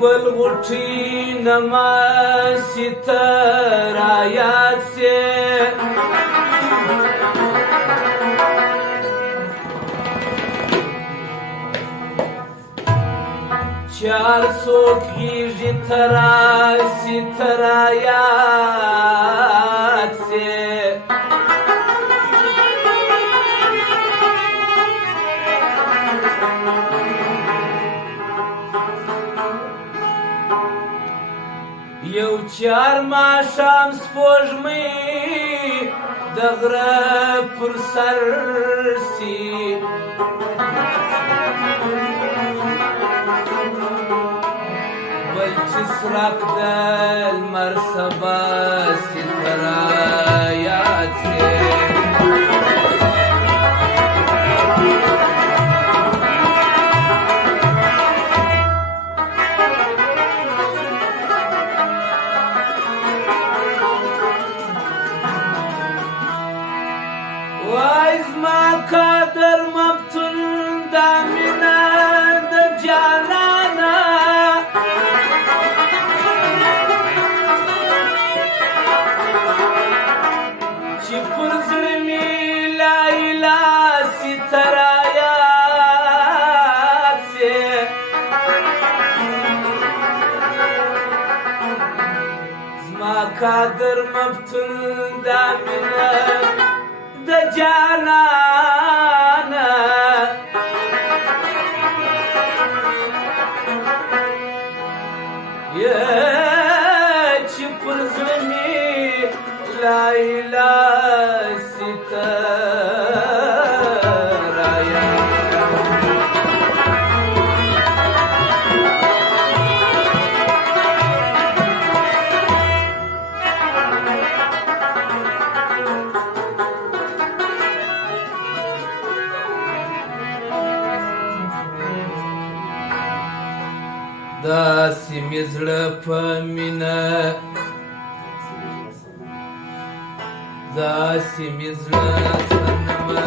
گل غوټی نماسی تر آیات سے چار سوک گیجی تراسی تر آیات سے یو چار ماښام سپوږمۍ د غره پر سر سي بل چې څرک د لمر سبا سي تر یاد سي قدر مبتون دامنا د جانانا چې پر زړه مې لا اله سي تر آیات سي زما قدر مبتون دامنا د جانانا چې پر زړه مې لا اله سي تر آیات داسې مې زړه په مینه داسې مې زړه صنمه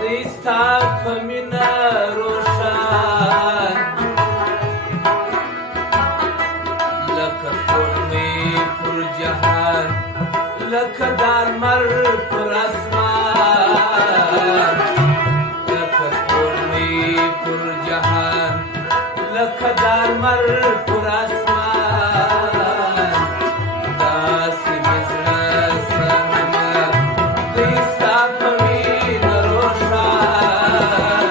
دی ستا په مینه روښان لکه سپوږمۍ پر جهان لکه د لمر پر اسمان لکه سپوږمۍ پر جهان لکه د لمر پر اسمان داسې مې زړه صنمه دی ستا په مینه روښان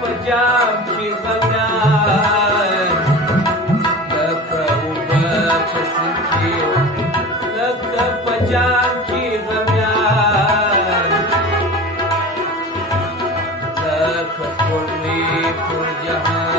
پجام کی غمیان لکه اوبه په سیند کې لکه پجام کی غمیان لکه سپوږمۍ پر جهان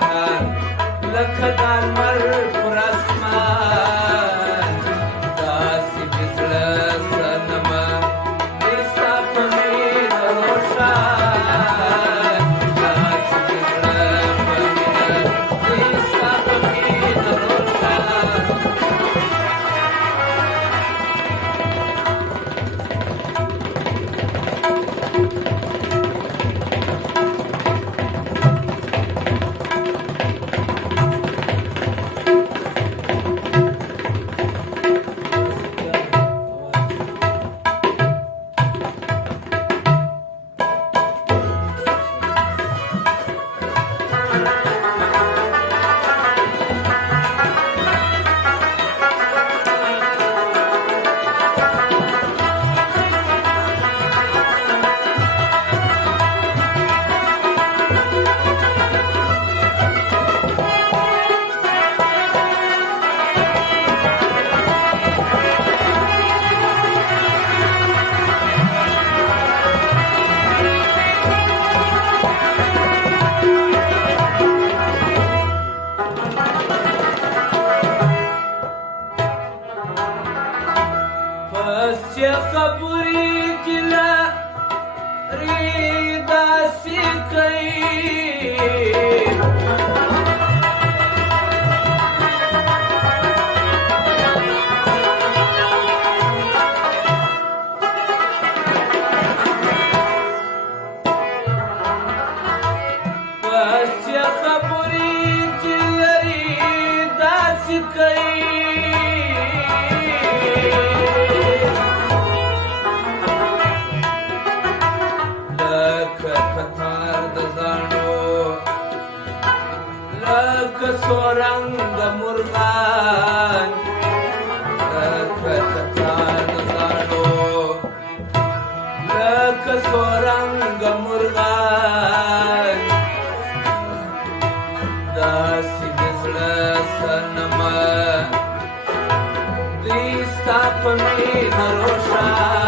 جهان لکه د لمر پر اسمان داسې مې زړه صنمه دی ستا په مینه روښان داسې مې زړه په مینه دی ستا په مینه روښان پس چې خبرې ګیله ری داسې کوي پس چې خبرې ګیله ری داسې کوي لکه سورنګ مرغان لکه کتار د زاڼو لکه سورنګ مرغان داسې مې زړه صنمه دی ستا په مینه روښان